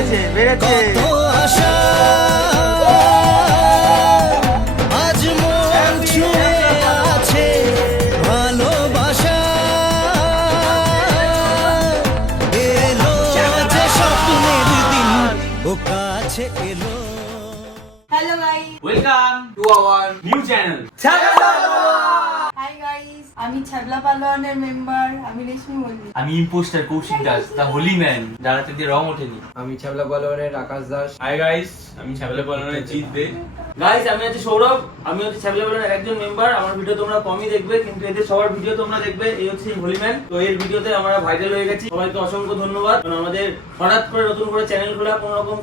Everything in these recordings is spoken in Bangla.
বেড়েছে বেড়েছে। আজ মন ছুঁয়ে আছে ভালোবাসা, এলো যে স্বপ্নের দিন ও কাছে এলো। Hello guys. Welcome to our new channel. Hi guys. আমি ছাবলা পালোয়ানের মেম্বার, আমি রেশমি মল্লিক। আমি impostor Koushik Das, the holy man, যার হাতে দিয়ে রং ওঠেনি। আমি ছাবলা পালোয়ানের আকাশ দাস। হাই গাইস, আমি ছাবলা পালোয়ানের জিৎ দে। গাইস, আমি হচ্ছে সৌরভ, আমি হচ্ছে ছাবলা পালোয়ানের একজন মেম্বার। আমার ভিডিও তোমরা কমই দেখবে, কিন্তু এদের সবার ভিডিও তোমরা দেখবে। এই হচ্ছে হোলি ম্যান। তো এর ভিডিওতে আমরা ভাইরাল হয়ে গেছি। সবাইকে অসংখ্য ধন্যবাদ। কারণ আমাদের হঠাৎ করে নতুন করে চ্যানেল খোলা,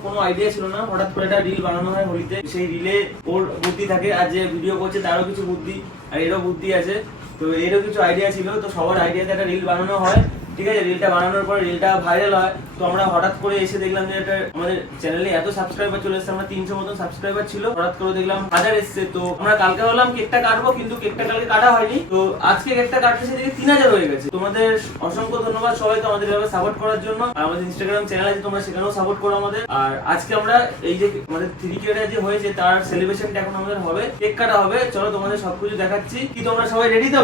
কোনো আইডিয়া ছিল না। হঠাৎ করে একটা রিল বানানো হয় হোলিতে, সেই রিলে ওর বুদ্ধি থাকে, আর যে ভিডিও করছে তারও কিছু বুদ্ধি, আর এরও বুদ্ধি আছে। তো এরও কিছু আইডিয়া ছিল, তো সবার আইডিয়াতে একটা রিল বানানো হয়। ঠিক আছে, রিলটা বানানোর পর রিলটা ভাইরাল হয়। তো আমরা হঠাৎ করে এসে দেখলাম যে এটা আমাদের চ্যানেলে এত সাবস্ক্রাইবার চলে এসেছে। আমরা 300 মতন সাবস্ক্রাইবার ছিল, হঠাৎ করে দেখলাম 1000 এসেছে। তো আমরা কালকে বললাম কেকটা কাটবো, কিন্তু কেকটা কালকে কাটা হয়নি। তো আজকে কেকটা কাটতে সেদিকে 3000 হয়ে গেছে। তোমাদের অসংখ্য ধন্যবাদ সবাইকে আমাদের এভাবে সাপোর্ট করার জন্য। আর আমাদের ইনস্টাগ্রাম চ্যানেল আছে, তোমরা সেখানেও সাপোর্ট করো আমাদের। আর আজকে আমরা এই যে আমাদের 3K যে হয়েছে তার সেলিব্রেশনটা এখন আমাদের হবে, কেক কাটা হবে। চলো তোমাদের সবকিছু দেখাচ্ছি। কি তোমরা সবাই রেডি তো?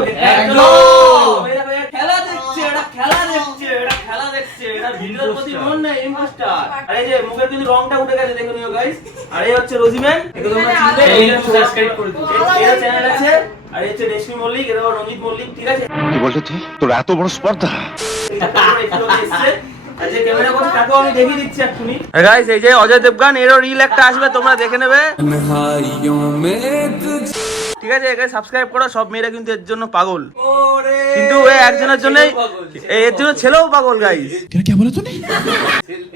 খেলা দেখছে, এটা খেলা দেখছে, এটা খেলা দেখছে, এটা ভিডিওর প্রতি মন নেই ইম্পোস্টার। আর এই যে মুখের কিন্তু রংটা উঠে গেছে, দেখে নিও গাইস। আর এই হচ্ছে রোজিম্যান, একে তোমরা চিনবে, এইটা সাবস্ক্রাইব করে দিও। এর চ্যানেল আছে। আর এই হচ্ছে রেশমি মল্লিক, এটা রঞ্জিত মল্লিক। ঠিক আছে, কি বলছিস তুই? তোর এত বড় স্পর্ধা? আচ্ছা, ক্যামেরা করতে থাকো, আমি দেখিয়ে দিচ্ছি এক্ষুনি। গাইস, এই যে অজয় দেবগান, এরও রিল একটা আসবে, তোমরা দেখে নেবে। ঠিক আছে, একে সাবস্ক্রাইব করো। সব মেয়েরা কিন্তু এর জন্য পাগল, কিন্তু এই একজনের জন্য, এর জন্য ছেলেও পাগল গাইস।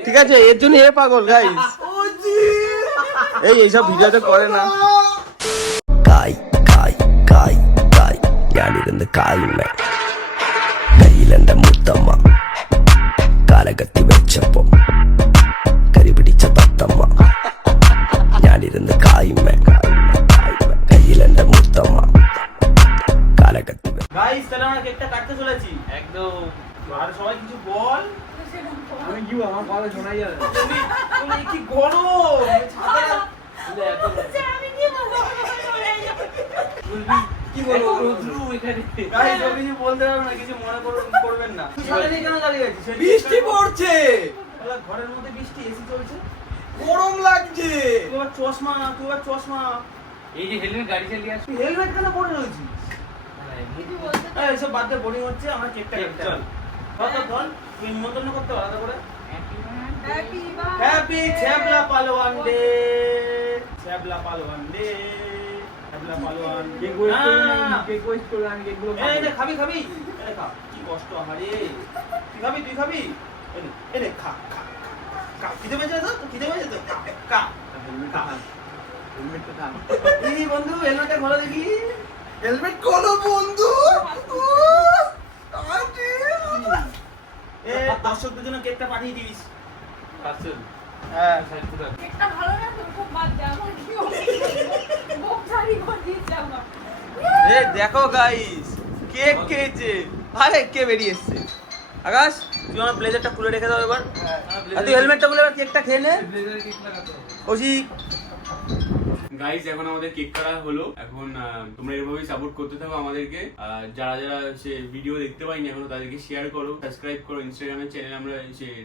ঠিক আছে, এর জন্য এ পাগল গাইস। এইসব ভিডিওতে করে না। കായ് കായ് കായ് കായ് ഞാനിരുന്ന് കായുമേ കയ്യിലെന്റെ മുത്തമ്മ കാലകത്തി വെച്ചപ്പോ കരിപിടിച്ച തത്തമ്മ ഞാനിരുന്ന് കായുമേ കയ്യിലെന്റെ മുത്തമ്മ കാലകത്തി গাইস, তাহলে আমরা কেকটা কাটতে চলেছি একদম। আর সবাই কিছু বল। আমি কি আমার কথা শোনাই যাবে? তুমি কি গরম ছাতা কি বলবো রুদ্রু এখানে? গাইস, ও কিছু বলতে পারবে না, কিছু মনে করবেন না। সামনে কেন দাঁড়িয়ে আছিস? বৃষ্টি পড়ছে, ঘরের মধ্যে বৃষ্টি, এসি চলছে, গরম লাগছে। তুই আবার চশমা। এই যে হেলমেট গাড়ি চালিয়ে আসছে, তুই হেলমেট কেন পরে রয়েছিস? এইসব বাদ দিয়ে বোরিং হচ্ছে, আমরা কেকটা কাটতে চল। ধর, তুই নিমন্ত্রণ করতে আলাদা করে। হ্যাপি ছ্যাবলা পালোয়ান ডে, ছ্যাবলা পালোয়ান ডে, ছ্যাবলা পালোয়ান। কেক ওয়েস্ট করে আমি কেকগুলো এই নে, খাবি? এই খা, কি কষ্ট আহারে। তুই খাবি? এই নে, খা। খিদে পেয়েছে তো? খা। হেলমেটটা থাম। এই বন্ধু, হেলমেটটা খোলো দেখি। হেলমেট খোলো বন্ধু। দর্শকদের জন্য কেকটা পাঠিয়ে দিস। পার্সেল। হ্যাঁ, একটা ভালো না তো, খুব বাদ দাও। আমার কি হবে? মুখ জারি করে দিচ্ছে আমার। দেখো গাইস, কেক খেয়েছে। আরে কে বেরিয়ে এসছে? আকাশ, তুই আমার ব্লেজারটা খুলে রেখে দাও এবার। আর তুই হেলমেটটা খুলে এবার কেকটা খেয়ে নে। কৌশিক গাইস, এখন আমাদের কেক কাটা হলো। এখন তোমরা এভাবেই সাপোর্ট করতে থাকো আমাদেরকে। যারা সে ভিডিও দেখতে পাইনি এখনো, তাদেরকে শেয়ার করো, সাবস্ক্রাইব করো। ইনস্টাগ্রামের চ্যানেল আমরা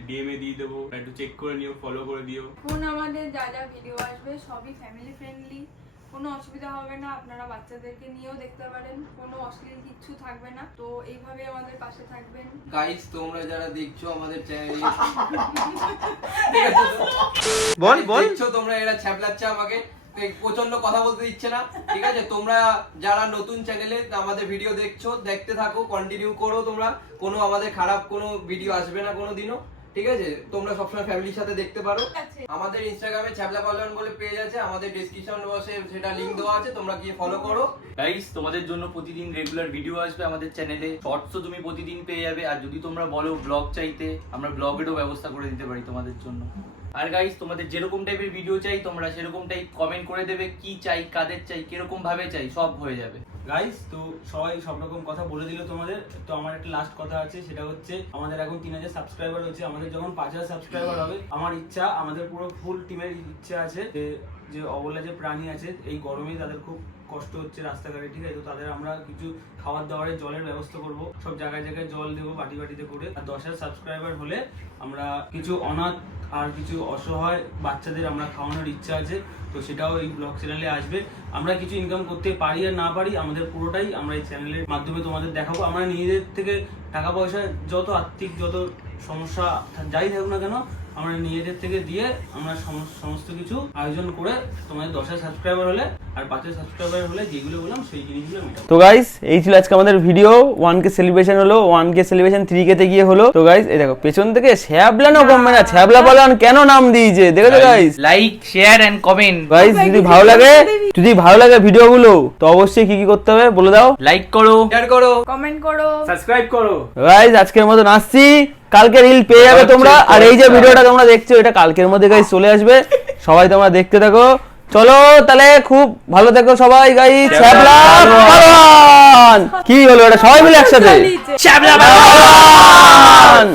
DM এ দিয়ে দেবো, একটু চেক করে নিও, ফলো করে দিও। এখন আমাদের যা ভিডিও আসবে সবই ফ্যামিলি ফ্রেন্ডলি, কোনো অসুবিধা হবে না। আপনারা বাচ্চাদেরকে নিয়েও দেখতে পারেন, কোনো অশ্লীল কিচ্ছু থাকবে না। তো এইভাবে আমাদের পাশে থাকবেন গাইস, তোমরা যারা দেখছো আমাদের চ্যানেলে, বল দেখছো তোমরা, এরা ছ্যাবলাচ্ছে আমাকে, প্রচন্ড কথা বলতে দিচ্ছে না। ঠিক আছে, তোমরা যারা নতুন চ্যানেলে আমাদের ভিডিও দেখছো, দেখতে থাকো, কন্টিনিউ করো। তোমরা কোনো আমাদের খারাপ কোনো ভিডিও আসবে না কোনোদিনও। ঠিক আছে, তোমরা সবসময় ফ্যামিলির সাথে দেখতে পারো। আমাদের ইনস্টাগ্রামে ছ্যাবলা পালোয়ান বলে পেজ আছে, আমাদের ডেসক্রিপশন বক্সে সেটা লিংক দেওয়া আছে, তোমরা গিয়ে ফলো করো। গাইস, তোমাদের জন্য প্রতিদিন রেগুলার ভিডিও আসবে আমাদের চ্যানেলে। শর্টসও তুমি প্রতিদিন পেয়ে যাবে। আর যদি তোমরা বলো ব্লগ চাইতে, আমরা ব্লগেরও ব্যবস্থা করে দিতে পারি তোমাদের জন্য। আর গাইস, তোমাদের যেরকম টাইপের ভিডিও চাই তোমরা সেরকম টাইপ কমেন্ট করে দেবে, কি চাই, কাদের চাই, কিরকম ভাবে চাই, সব হয়ে যাবে। গাইস তো সবাই সব রকম কথা বলে দিল তোমাদের, তো আমার একটা লাস্ট কথা আছে, সেটা হচ্ছে আমাদের এখন 3000 সাবস্ক্রাইবার হয়েছে, আমাদের যখন 5000 সাবস্ক্রাইবার হবে আমার ইচ্ছা, আমাদের পুরো ফুল টিমের ইচ্ছা আছে যে অবলা যে প্রাণী আছে এই গরমে তাদের খুব কষ্ট হচ্ছে রাস্তাঘাটে, ঠিক আছে, তো তাদের আমরা কিছু খাবার দাবারের জলের ব্যবস্থা করব, সব জায়গায় জায়গায় জল দেবো বাটিতে করে। আর 10,000 সাবস্ক্রাইবার হলে আমরা কিছু অনাথ আর কিছু অসহায় বাচ্চাদের আমরা খাওয়ানোর ইচ্ছা আছে, তো সেটাও এই ব্লগ চ্যানেলে আসবে। আমরা কিছু ইনকাম করতে পারি আর না পারি আমাদের পুরোটাই আমরা এই চ্যানেলের মাধ্যমে তোমাদের দেখাবো। আমরা নিজেদের থেকে টাকা পয়সা যত আর্থিক যত সমস্যা যাই থাকুক না কেন আমরা নিজেদের থেকে দিয়ে আমরা সমস্ত কিছু আয়োজন করে তোমাদের 10,000 সাবস্ক্রাইবার হলে আর 5,000 সাবস্ক্রাইবার হলে যেগুলো বললাম সেই জিনিসগুলো মেটাবো। তো গাইস এই ছিল আজকে আমাদের ভিডিও। 1K সেলিব্রেশন হলো, 1K সেলিব্রেশন 3K তে গিয়ে হলো। তো গাইস এই দেখো পেছন থেকে ছ্যাবলানো কমবে না, ছ্যাবলা পালান কেন নাম দিয়েছে দেখেছো guys? Like share and comment. Guys যদি ভালো লাগে ভিডিওগুলো তো অবশ্যই কি করতে হবে বলে দাও? লাইক করো, শেয়ার করো, কমেন্ট করো, সাবস্ক্রাইব করো। গাইস আজকের মতো আসছি, কালকে রিল পেয়ে যাবে তোমরা। আর এই যে ভিডিওটা তোমরা দেখছো এটা কালকের মধ্যে গাইস চলে আসবে, সবাই তোমরা দেখতে থাকো। চলো তাহলে খুব ভালো থেকো সবাই গাইস। ছ্যাবলা পালান কি হলো এটা সবাই মিলে একসাথে? চলিছে। ছ্যাবলা পালান।